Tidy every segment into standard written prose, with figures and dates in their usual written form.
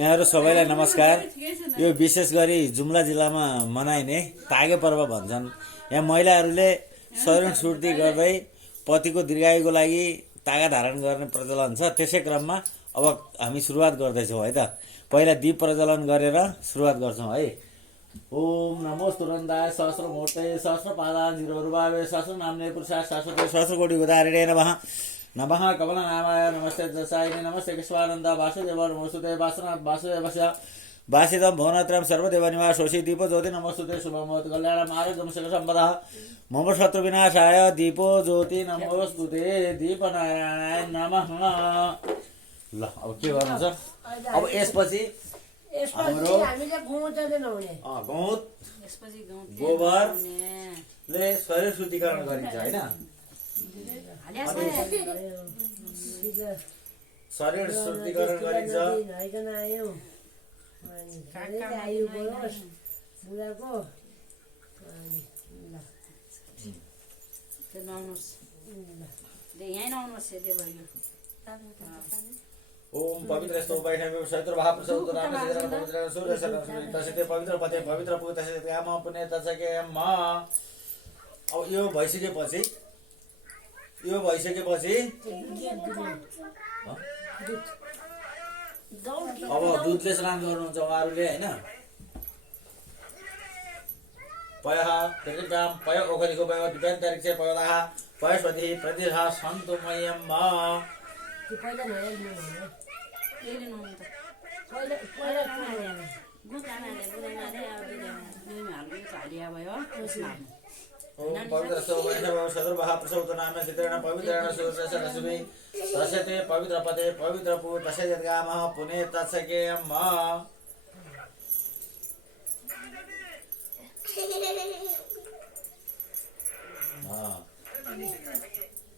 यहाँहरू सबैलाई नमस्कार। यो विशेष गरी जुम्ला जिल्लामा मनाइने तागे पर्व भन्छन्। यहाँ महिलाहरूले शरीर शुद्धि गर्दै पतिको दीर्घायुको लागि तागा धारण गर्ने प्रचलन छ। त्यसै क्रममा अब हामी सुरुवात गर्दैछौँ है त। पहिला दीप प्रज्वलन गरेर सुरुवात गर्छौँ है। ओम नमो स्तुरन्दाय सहस्रमूर्ते सहस्रपादाञ्जिरोरुभावे सहस्रनाम्ने पुरुषाय शाश्वते सहस्रकोटि उदाहरणे नमः। नमः कमलनामाय नमस्ते दशायिने नमस्ते केशवानन्द वासुदेव नमोस्तुते वासुनाथ वासुदेवस्य वासिदं भुवनत्रयं सर्वदेवनिवासोऽसि दीपो ज्योति नमोस्तुते शुभमोत् कल्याणम् आरोग्यं सुखसम्पदः मम शत्रुविनाशाय दीपो ज्योति नमोस्तुते दीपनारायणाय नमः। ल अब के गर्नु छ? अब यसपछि हाम्रो गौत गोबरले शरीर शुद्धिकरण गरिन्छ हैन। शरीर शुद्धिकरण गरिन्छ। ओम पवित्र स्तोप बैठे शत्रु महाप्रसाद नाम से पवित्र सूर्य तसे पवित्र पते पवित्र पुत तसे याम पुण्य तसके म। अब यो भइसकेपछि अब दुधले स्नान गर्नुहुन्छ उहाँहरूले हैन। पयः प्रतिव्याम पय ओखरीको पय दिव्यान्तरिक्षे पयदाः पयस्वती प्रतिहा सन्तु मयम् म। ओम पवित्र स्तोप शत्रु महाप्रसाद नाम चित्रेण पवित्रेण सूर्यसरस्वती तस्यते पवित्र पते पवित्र पु तस्य यद्गामः पुने तत्सके म।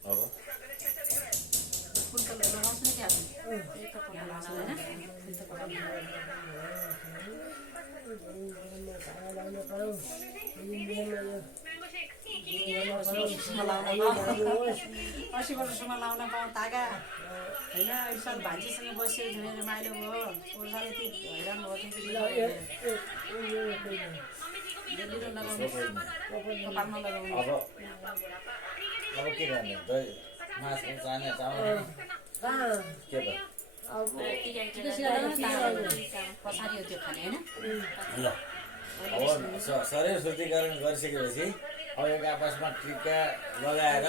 अब वर्षमा लाउन पाउँ तागा होइन। अहिले भान्जीसँग बसेर झुनेर माइलो भयो ओर्साले ती हैरान भयो। अब के गर्ने? मासु चाने चामल के त पछाडि त्यो खाने होइन। ल अब शरीर शुद्धिकरण गरिसकेपछि अब एक आपसमा टिका लगाएर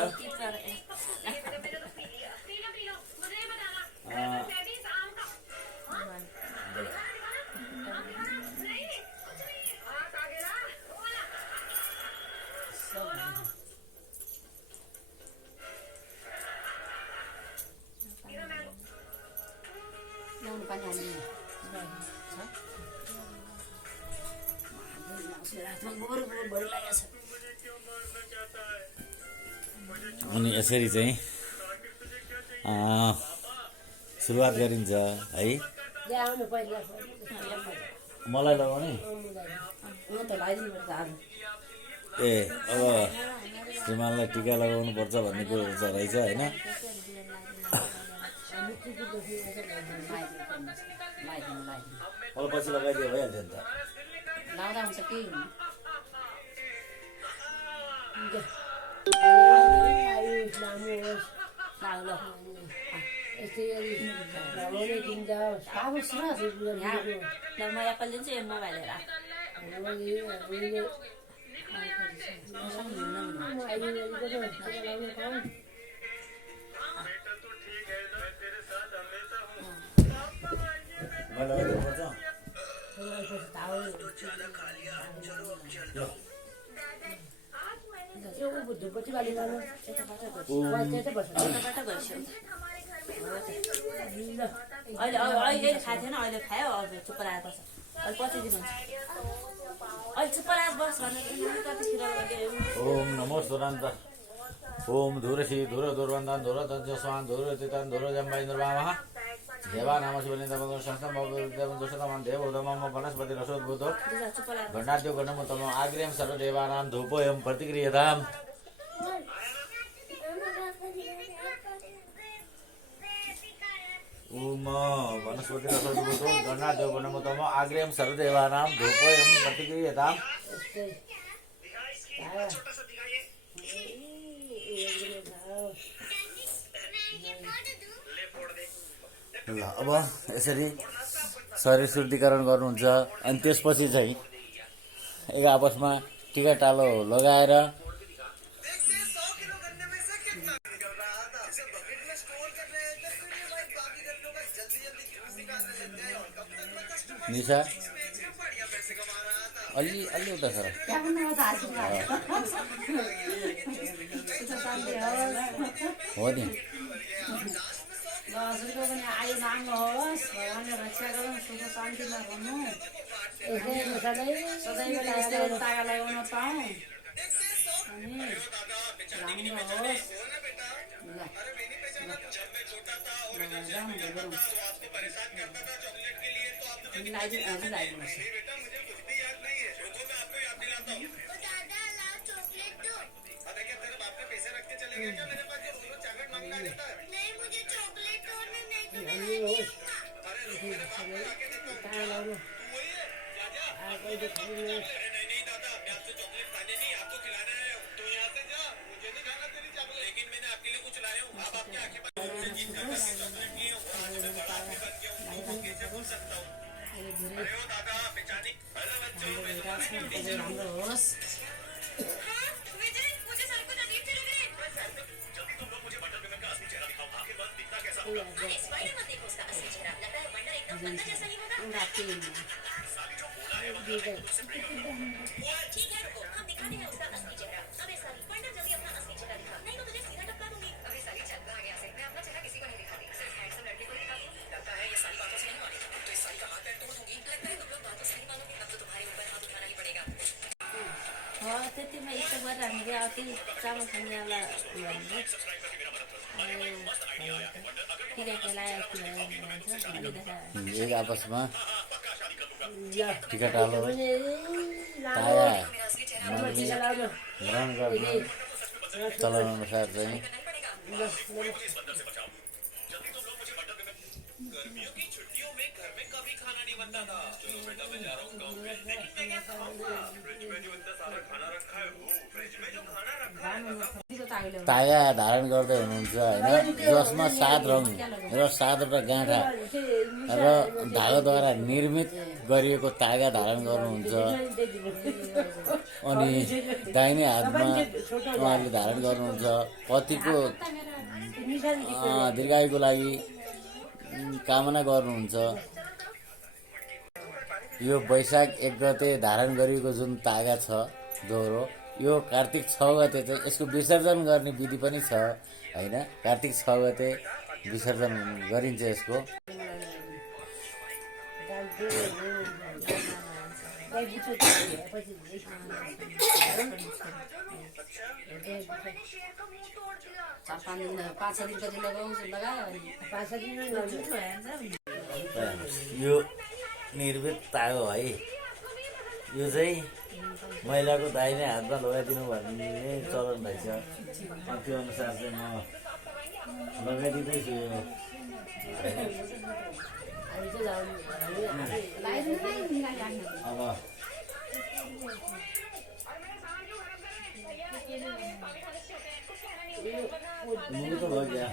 अनि यसरी चाहिँ सुरुवात गरिन्छ है। मलाई लगाउने ए अब श्रीमानलाई टिका लगाउनु पर्छ भन्ने कुरो रहेछ होइन। अब पछि लगाइदियो भइहाल्छ नि त। लाउँदा हुन्छ कि अहिले खाएको थिएन, अहिले खायो। अब चुप्प लागेको छ। अहिले पछि दिनुहुन्छ। अहिले चुप्प लागेको बस भनेर। ओम नमो स्तुरन्त ओम धुरसी धुर दुर्वन्दन धुर तञ्जस्वान धुर तितन धुर जम्बैन्द्रवामः देवा नाम शिवलिङ्गं संस्थं दोषतमं देवोदमं वनस्पति रसोद्भूतो गणाद्यो गणमुत्तम आग्र्यं सर्वदेवानां धूपोऽयं प्रतिक्रियताम्। उम वनस्पति रसोजुतो गणना देवगणमतम आग्रेयम सर्वदेवानां धूपोयम प्रतिक्रियताम ल अब यसरी शरीर शुद्धिकरण गर्नुहुन्छ अनि त्यसपछि चाहिँ एक आपसमा टिका टालो लगाएर निशा अलि अलि उता सर हो नि हजुरको पनि आयु राम्रो होस् भगवान्ले रक्षा गरौँ सुख शान्तिमा रहनु सधैँ यस्तै तागा लगाउन पाऊँ अनि राम्रो होस् राम्रो होस् त्यतिमा यस्तो गरेर हामीले अब त्यही चामल खानेवाला एक आपसमा टिका टालो ताया ग्रहण गर्ने चलन अनुसार चाहिँ ताया धारण गर्दै हुनुहुन्छ होइन जसमा 7 रङ र 7वटा गाँठा र धागोद्वारा निर्मित गरिएको तागा धारण गर्नुहुन्छ अनि दाहिने हातमा उहाँले धारण गर्नुहुन्छ पतिको दीर्घायुको लागि कामना गर्नुहुन्छ। यो वैशाख 1 गते धारण गरिएको जुन तागा छ दोहोरो यो कार्तिक 6 गते चाहिँ यसको विसर्जन गर्ने विधि पनि छ हैन। कार्तिक 6 गते विसर्जन गरिन्छ यसको। यो निर्मित तागो है। यो चाहिँ महिलाको दाहिने हातमा लगाइदिनु भन्ने चलन रहेछ। त्यो अनुसार चाहिँ म लगाइदिँदैछु। यो अब मुझे तो हो गया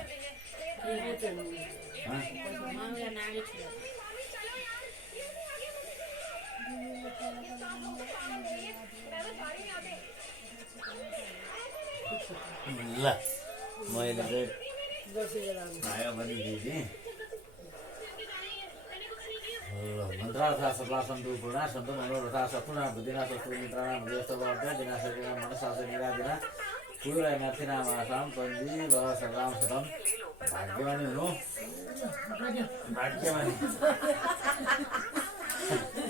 ल मैले चाहिँ भागा पनि दिएँ। मन्त्रार्थ सप्लासन्तु पूर्णा सन्तु मनोरथा सपुना बुद्धिना सस्तु मित्राणां मध्यस्थवर्त्य दिनाशरीरां मनसासनिरादिना पूर्वैनाथिनां आसां पञ्जीव सर्वां सुतं भाग्यवानी हुनु भाग्यवानी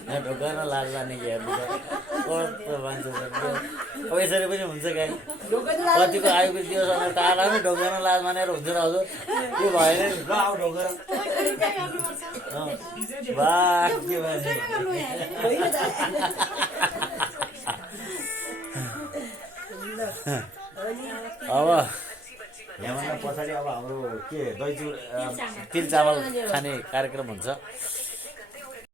यहाँ ढोकान लाल लाने हेर्नु कस्तो मान्छे अब यसरी पनि हुन्छ गाई कतिको आयुको दिवस अनि टाढा पनि ढोकान लाज मानेर हुन्छ नि हजुर। त्यो भएन नि ल आऊ ढोकेर भाग्यवानी। अब यहाँभन्दा पछाडि अब हाम्रो के दही तिल चामल खाने कार्यक्रम हुन्छ